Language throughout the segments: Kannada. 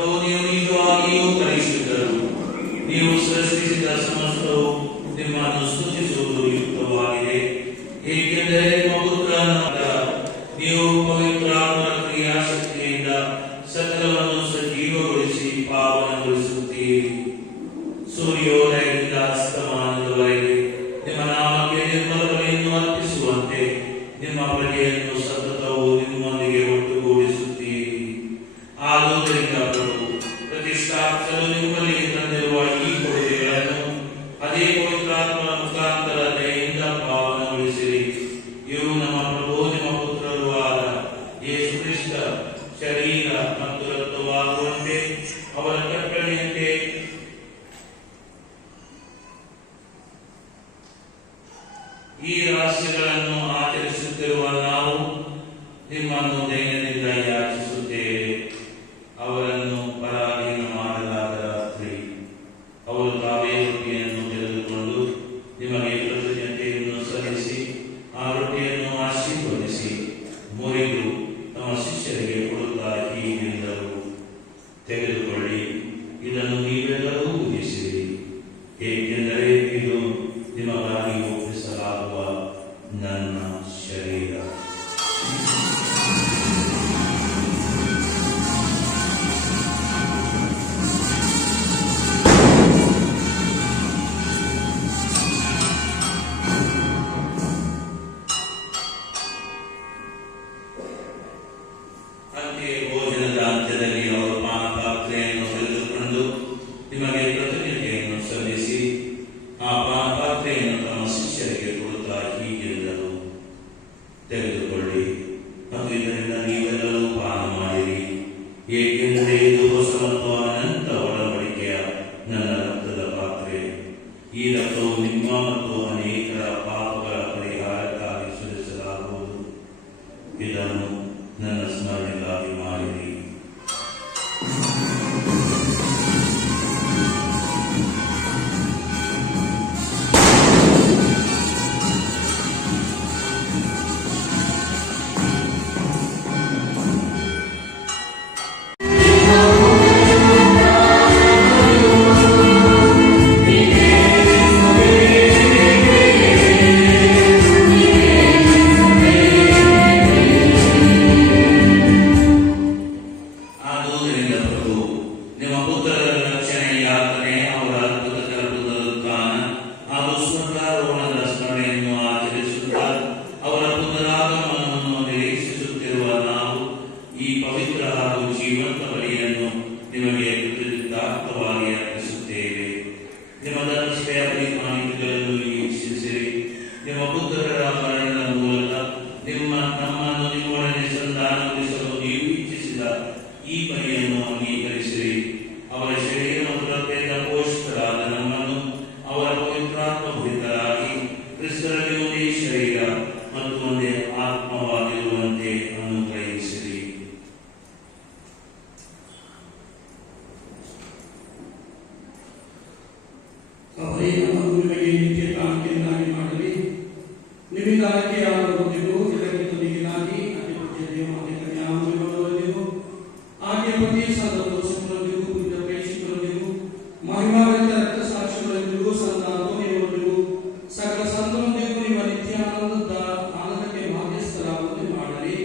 ನೀವು ನಿಜವಾಗಿಯೂ ಪರಿಶುದ್ಧರು. ನೀವು ಸೃಷ್ಟಿಸಿದ ಸಮಸ್ತವು ನಿಮ್ಮನ್ನು ಸ್ತುತಿಸುವುದು ಯುಕ್ತವಾಗಿದೆ, ಏಕೆಂದರೆ ನಿಮ್ಮ ಪುತ್ರನಾದ ನೀವು ಪವಿತ್ರಾತ್ಮರ ಕ್ರಿಯಾಶಕ್ತಿಯಿಂದ ಸಕಲವನ್ನು ಸಜೀವಗೊಳಿಸಿ ಪಾವನಗೊಳಿಸುತ್ತೀರಿ. ಸೂರ್ಯೋದಯದಿಂದ ಅಸ್ತಮಾನದವರೆಗೆ ನಿಮ್ಮ ನಾಮಕ್ಕೆ ನಿರ್ಮಲ ಬಲಿಯನ್ನು ಅರ್ಪಿಸುವಂತೆ ನಿಮ್ಮ ಪ್ರಜೆಯನ್ನು ಸತತವು ನಿಮ್ಮೊಂದಿಗೆ ಒಟ್ಟುಗೂಡಿಸುತ್ತೀರಿ. ಆದುದರಿಂದ ಪ್ರಭು, ಪ್ರತಿಷ್ಠಾಪಿಸಲು ನಿಮ್ಮಲ್ಲಿ ತಂದಿರುವ ಈ ಕೊಡುಗೆಗಳನ್ನು ಅದೇ ಪವಿತ್ರಾತ್ಮನ ಮುಖಾಂತರ ದಯೆಯಿಂದ ಪಾವನಗೊಳಿಸಿರಿ. ಇವು ನಮ್ಮ ಪ್ರಭು ನಿಮ್ಮ ಪುತ್ರರು ಆದ ಯೇಸು ಕ್ರಿಸ್ತ ಶರೀರ ಮತ್ತು ರಕ್ತವಾಗುವಂತೆ ಅವರ ಕಟ್ಟಳೆಯಂತೆ ಈ ರಹಸ್ಯಗಳನ್ನು ಆಚರಿಸುತ್ತಿರುವ ನಾವು ನಿಮ್ಮನ್ನು ದೈನದಿಂದ ಯಾಚಿಸುತ್ತೇವೆ. ಅವರನ್ನು ಪರಾಧೀನ ಮಾಡಲಾದ ರಾತ್ರಿ ಅವರು ತಾವೇ ರೊಟ್ಟಿಯನ್ನು ತೆಗೆದುಕೊಂಡು ನಿಮಗೆ ಕೃತಜ್ಞತೆಯನ್ನು ಸಲ್ಲಿಸಿ ಆ ರೊಟ್ಟಿಯನ್ನು ಆಶೀರ್ವದಿಸಿ ಮುರಿದು ತಮ್ಮ ಶಿಷ್ಯರಿಗೆ ಕೊಡುತ್ತಾ ಹೀಗೆಂದರು, ತೆಗೆದುಕೊಳ್ಳಿ, ಇದನ್ನು ನೀವೆಲ್ಲರೂ ಭುಜಿಸಿರಿ, ಏಕೆಂದರೆ ಇದು ನಿಮಗಾಗಿ ಒಪ್ಪಿಸಲಾಗುವ ನನ್ನ ಶರೀರ. ಅಂತೆಯೇ ಭೋಜನದ ಅಂತ್ಯದಲ್ಲಿ ಅವರು ಪಾನಪಾತ್ರೆಯನ್ನು ತೆಗೆದುಕೊಂಡು ನಿಮಗೆ ಕೃತಜ್ಞತೆಯನ್ನು ಸಲ್ಲಿಸಿ ಆ ಪಾನಪಾತ್ರೆಯನ್ನು ತಮ್ಮ ಶಿಷ್ಯರಿಗೆ ಕೊಡುತ್ತಾ ಹೀಗೆಂದರು, ತೆಗೆದುಕೊಳ್ಳಿ ಮತ್ತು ಇದರಿಂದ ನೀವೆಲ್ಲರೂ ಪಾನ ಮಾಡಿರಿ, ಏಕೆಂದರೆ ಇದು ಹೊಸ ಮತ್ತು ಅನಂತ ಒಡಂಬಡಿಕೆಯ ನನ್ನ ರಕ್ತದ ಪಾತ್ರೆ. ಈ ರಕ್ತವು ನಿಮ್ಮ ಮತ್ತು ಅನೇಕರ ಪಾಪಗಳ ಪರಿಹಾರಕ್ಕಾಗಿ ಸುರಿಸಲಾಗುವುದು. ಇದನ್ನು ನನ್ನ ಸ್ಮರಣೆಗಾಗಿ ಮಾಡಿರಿ. ಈ ಬಲಿಯನ್ನು ಅಂಗೀಕರಿಸಿರಿ. ಅವರ ಶರೀರ ಮತ್ತು ರಕ್ತದಿಂದ ಪೋಷಿತರಾದ ನಮ್ಮನ್ನು ಅವರ ಪವಿತ್ರಾತ್ಮ ಭರಿತರಾಗಿ ಕ್ರಿಸ್ತರಲ್ಲಿ ಒಂದೇ ಶರೀರ ಮತ್ತು ಒಂದೇ ಆತ್ಮವಾಗಿರುವಂತೆ ಅನುಗ್ರಹಿಸಿರಿ. ಅವರೇ ನಮ್ಮನ್ನು ನಿಮಗೆ ನಿತ್ಯ ಕಾಣಿಕೆಯನ್ನಾಗಿ ಮಾಡಲಿ. ನಿಮ್ಮಿಂದ ಆಯ್ಕೆಯಾದ ಬುದ್ಧಿಗೂ ಇದಕ್ಕಿಂತ ನೀಗಿನಾಗಿ ಅತಿ ಪೂಜ್ಯತೆಯು ಅತಿ ಕನ್ಯಾಮೂಲ್ಯಗಳೊಂದಿಗೂ ಆಕೆ ಪ್ರತಿ ಸಂತೋಷಗಳೊಂದಿಗೂ ಪುಣ್ಯ ಪ್ರೇಷಿಗಳೊಂದಿಗೂ ಮಹಿಮಾಭರಿತ ರಕ್ತ ಸಾಕ್ಷಿಗಳೊಂದಿಗೂ ಸಂತಾನದೊಂದಿಗೂ ಸಕಲ ಸಂತರೊಂದಿಗೂ ನಿಮ್ಮ ನಿತ್ಯಾನಂದದ ಆನಂದಕ್ಕೆ ಮಾಧ್ಯಸ್ಥರಾಗುವಂತೆ ಮಾಡಲಿ.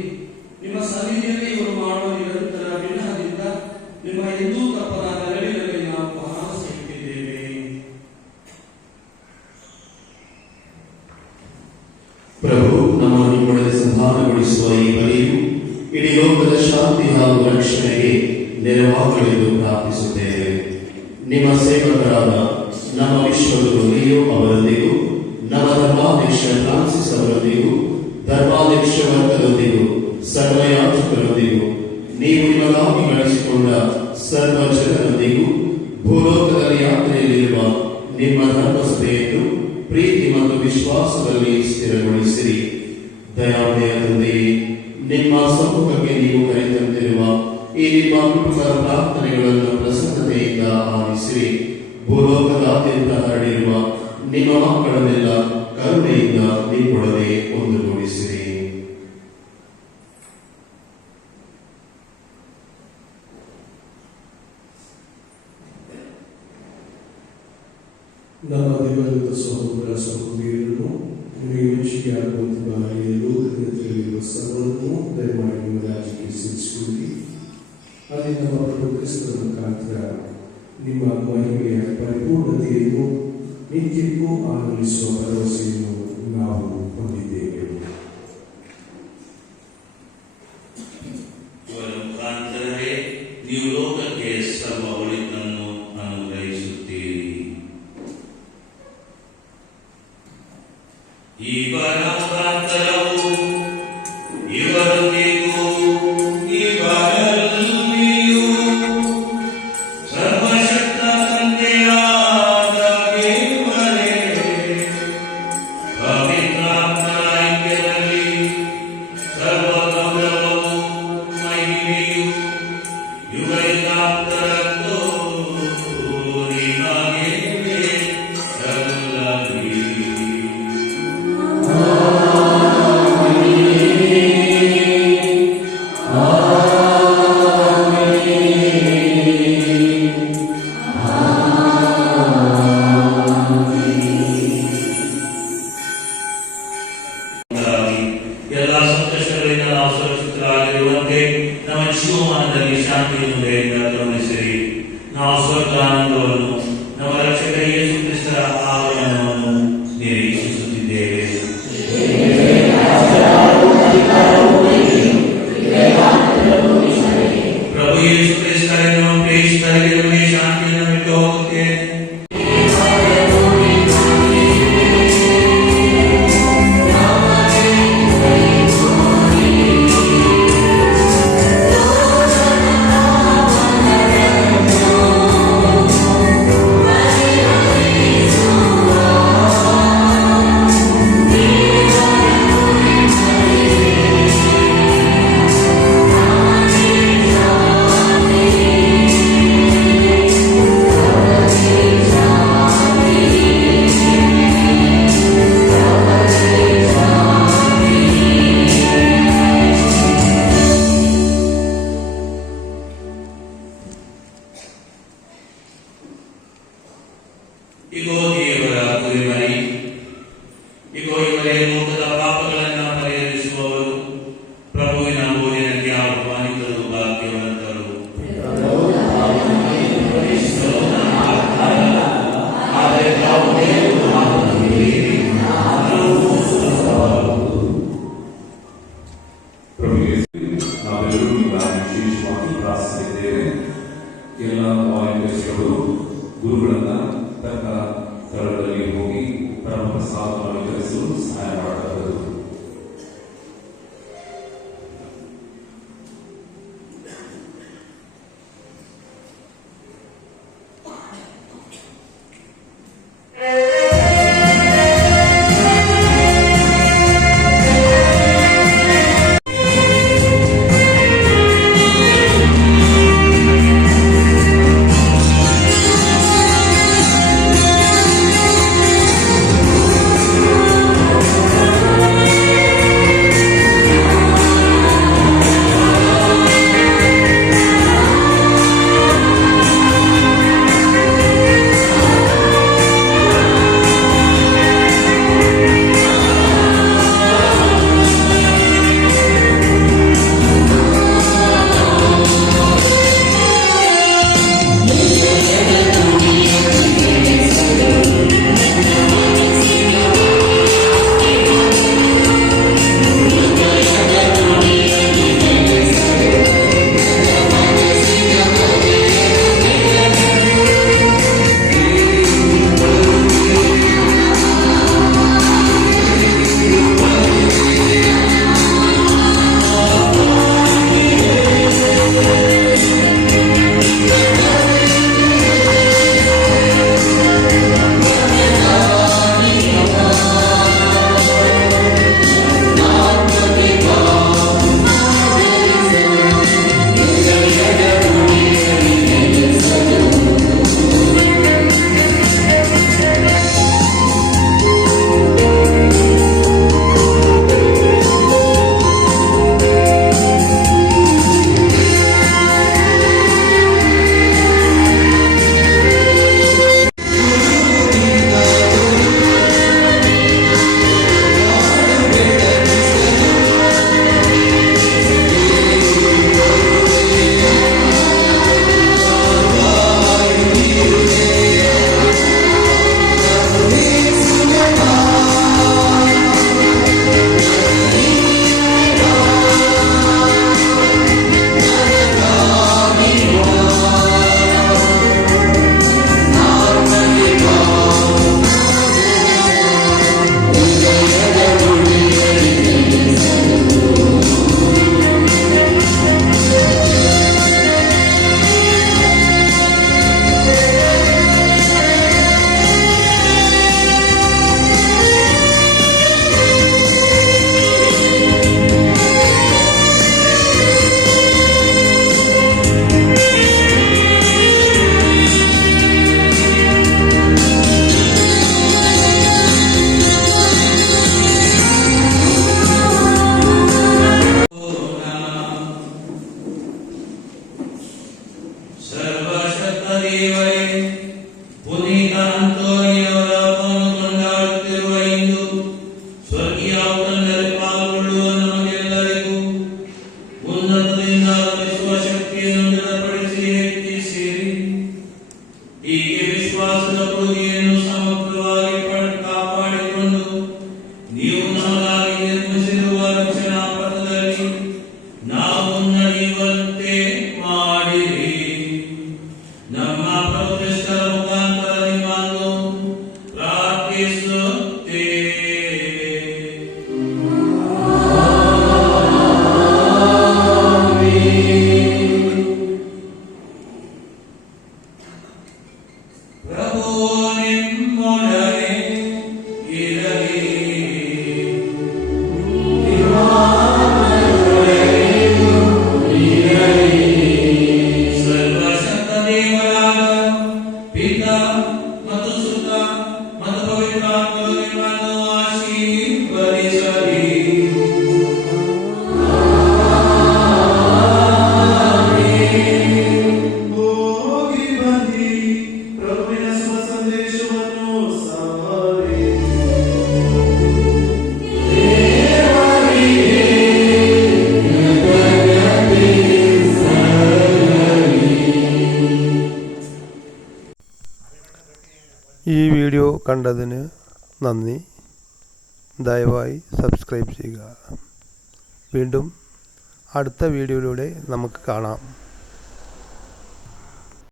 ನಿಮ್ಮ ಸನ್ನಿಧಿಯಲ್ಲಿ ಇವರು ಮಾಡುವ ನಿರಂತರ ವಿನಯದಿಂದ ನಿಮ್ಮ ಎಂದೂ ತಪ್ಪದ ನೆರವಿನಲ್ಲಿ ನಾವು ಆಹಾರ ಸೇವಿಸಿದ್ದೇವೆ. ಪ್ರಭು, ನಮ್ಮನ್ನು ನಿಮ್ಮೊಡನೆ ಸಂಧಾನಗೊಳಿಸುವ ಈ ಬಲಿಯು ಇಡೀ ಲೋಕದ ಶಾಂತಿ ಹಾಗೂ ರಕ್ಷಣೆಗೆ ನೆರವಾಗಲೆಂದು ಪ್ರಾರ್ಥಿಸುತ್ತೇವೆ. ನಿಮ್ಮ ಸೇವಕರಾದ ನಮ್ಮ ವಿಶ್ವಗುರು ಲಿಯೋ ಅವರೊಂದಿಗೂ ನಮ್ಮ ಧರ್ಮಾಧ್ಯಕ್ಷ ಫ್ರಾನ್ಸಿಸ್ ಅವರೊಂದಿಗೂ ಧರ್ಮಾಧ್ಯಕ್ಷ ವರ್ಗದೊಂದಿಗೂ ಸರ್ವಯಾಜಕರೊಂದಿಗೂ ನೀವು ನಿಮಗಾಗಿ ಗಳಿಸಿಕೊಂಡ ಸರ್ವ ಜನರೊಂದಿಗೂ ಭೂಲೋಕದಲ್ಲಿ ಯಾತ್ರೆಯಲ್ಲಿರುವ ನಿಮ್ಮ ಧರ್ಮಸಭೆಯನ್ನು ಪ್ರೀತಿ ಮತ್ತು ವಿಶ್ವಾಸದಲ್ಲಿ ಸ್ಥಿರಗೊಳಿಸಿರಿ. ದಯಾಮಯ ತಂದೆಯೇ, ನಿಮ್ಮ ಸಮ್ಮುಖಕ್ಕೆ ನೀವು ಕರೆತಂದಿರುವ ಈ ನಿಮ್ಮ ಕುಟುಂಬದ ಪ್ರಾರ್ಥನೆಗಳನ್ನು ಪ್ರಸನ್ನತೆಯಿಂದ ಆಲಿಸಿರಿ. ಭೂಲೋಕದಾದ್ಯಂತ ಹರಡಿರುವ ನಿಮ್ಮ ಮಕ್ಕಳನ್ನೆಲ್ಲ ಕರುಣೆಯಿಂದ ನಿಮ್ಮೊಡನೆ ಒಂದುಗೂಡಿಸಿರಿ. ನಮ್ಮ ದಿವಂಗತ ಸಹೋದರ ಸಹೋದರಿಯರನ್ನು ನಿಮಗೆ ಮೆಚ್ಚುಗೆಯಾಗುವಂತೆ ಬಾಯಿಯಲ್ಲೂ ತಿಳಿದಿರುವ ಸರ್ವರನ್ನು ದಯಮಾಡಿ ನಿಮ್ಮ ರಾಜ್ಯಕ್ಕೆ ಸೇರಿಸಿಕೊಳ್ಳಿ. ಅಲ್ಲಿ ನಮ್ಮ ಪ್ರಭು ಕ್ರಿಸ್ತರ ಮುಖಾಂತರ ನಿಮ್ಮ ಮಹಿಮೆಯ ಪರಿಪೂರ್ಣತೆಯನ್ನು ನಿತ್ಯಕ್ಕೂ ಆನಂದಿಸುವ ಭರವಸೆಯನ್ನು ನಾವು ಹೊಂದಿದ್ದೇವೆ. ಇವರ ಮುಖಾಂತರವೇ ನೀವು ಲೋಕಕ್ಕೆ ಸರ್ವ ಒಳಿತನ್ನು ಅನುಗ್ರಹಿಸುತ್ತೀರಿ. ಇವರ ಮುಖಾಂತರವು ಇವರೊಂದಿಗೂ ಇವರಲ್ಲಿಯೂ ಸರ್ವಶಕ್ತ ತಂದೆಯಾದ ದೇವರೇ, ಪವಿತ್ರಾತ್ಮರ ಐಕ್ಯದಲ್ಲಿ ಸರ್ವ ಗೌರವವು ಮಹಿಮೆಯು ಯುಗಯುಗಾಂತರಕ್ಕೂ ನಿಮಗೇ ಸಲ್ಲಲಿ. ಎಲ್ಲ ಸಂಕಷ್ಟಗಳಿಂದ ನಾವು ಸುರಕ್ಷಿತರಾಗಿರುವಂತೆ ನಮ್ಮ ಜೀವಮಾನದಲ್ಲಿ ಶಾಂತಿಯನ್ನು ದಯೆಯಿಂದ ಕರುಣಿಸಿರಿ. ನಾವು ಸ್ವರ್ಗ ಆನಂದವನ್ನು ನಮ್ಮ ರಕ್ಷಕ ಯೇಸು ಕ್ರಿಸ್ತರ ಆಗಮನವನ್ನು ನಿರೀಕ್ಷಿಸುತ್ತಿದ್ದೇವೆ. ಪ್ರಭು ಯೇಸು ಕ್ರಿಸ್ತರನ್ನು ಪ್ರೇಷಿತರಿಗೆ ನಿಮಗೆ ಶಾಂತಿಯನ್ನು ಬಿಟ್ಟು ಹೋಗುತ್ತೇನೆ. ಇಗೋ ದೇವರ ಕುರಿಮರಿ, ಇಗೋ ಇವರೇ ಲೋಕದ ಪಾಪಗಳನ್ನು ಪರಿಹರಿಸುವವರು. ಪ್ರಭುವಿನ ಭೋಜನಕ್ಕೆ ಆಹ್ವಾನಿತರು ಭಾಗ್ಯವಂತರು. ನಾವೆಲ್ಲರೂ ನಿಮ್ಮನ್ನು ವಿಶೇಷವಾಗಿ ಪ್ರಾರ್ಥಿಸಿದ್ದೇವೆ. ಎಲ್ಲ ವಾಯುದೇಶಗಳು ಗುರುಗಳನ್ನ ತಕ್ಕ ಸ್ಥಳಗಳಲ್ಲಿ ಹೋಗಿ ಪರಮ ಪ್ರಸಾದವನ್ನು ವಿತರಿಸಲು ಸಹಾಯ ಮಾಡಬಹುದು. Thank ದೇವರೇ, ಪುನೀತ ಅಂತೋನಿಯವರನ್ನು ಕೊಂಡಾಡುತ್ತಿರುವ ಇಂದು ಸ್ವರ್ಗೀಯ ಔತಣದಲ್ಲಿ ಪಾಲ್ಗೊಳ್ಳುವ ನಮಗೆಲ್ಲರಿಗೂ ಉನ್ನತದಿಂದ ಲಭಿಸುವ ಶಕ್ತಿಯನ್ನು ದೃಢಪಡಿಸಿ ಹೆಚ್ಚಿಸಿರಿ. ಹೀಗೆ ವಿಶ್ವಾಸದ ಕೊಡುಗೆಯನ್ನು ಸಮಗ್ರವಾಗಿ ಕಾಪಾಡಿಕೊಂಡು ನೀವು ನಮಗಾಗಿ ನಿರ್ಮಿಸಿರುವ ರಕ್ಷಣಾ ಪಥದಲ್ಲಿ ನಾವು ನಡೆಯುವಂತೆ ಮಾಡಿರಿ. ನಮ್ಮ ಪ್ರತಿಷ್ಠರ ಮುಖಾಂತರ ನಿಮ್ಮನ್ನು ಪ್ರಾರ್ಥಿಸುತ್ತೇವೆ. ಪ್ರಭು ನಿಮ್ಮೊಡನೆ ಇರಲಿ. ಸರ್ವಶಕ್ತ ದೇವರಾದ ಪಿತಾ ಮತ್ತು ಸುತ ಮತ್ತು ಪವಿತ್ರಾತ್ಮರು ನಿಮ್ಮನ್ನು ಆಶೀರ್ವದಿಸಲಿ. ಹೋಗಿ ಬನ್ನಿ, ಪ್ರಭುವಿನ ಶುಭ ಸಂದೇಶವನ್ನು ಸಾರಿ. ഈ വീഡിയോ കണ്ടതിന് നന്ദി. ദയവായി സബ്സ്ക്രൈബ് ചെയ്യുക. വീണ്ടും അടുത്ത വീഡിയോയിലൂടെ നമുക്ക് കാണാം.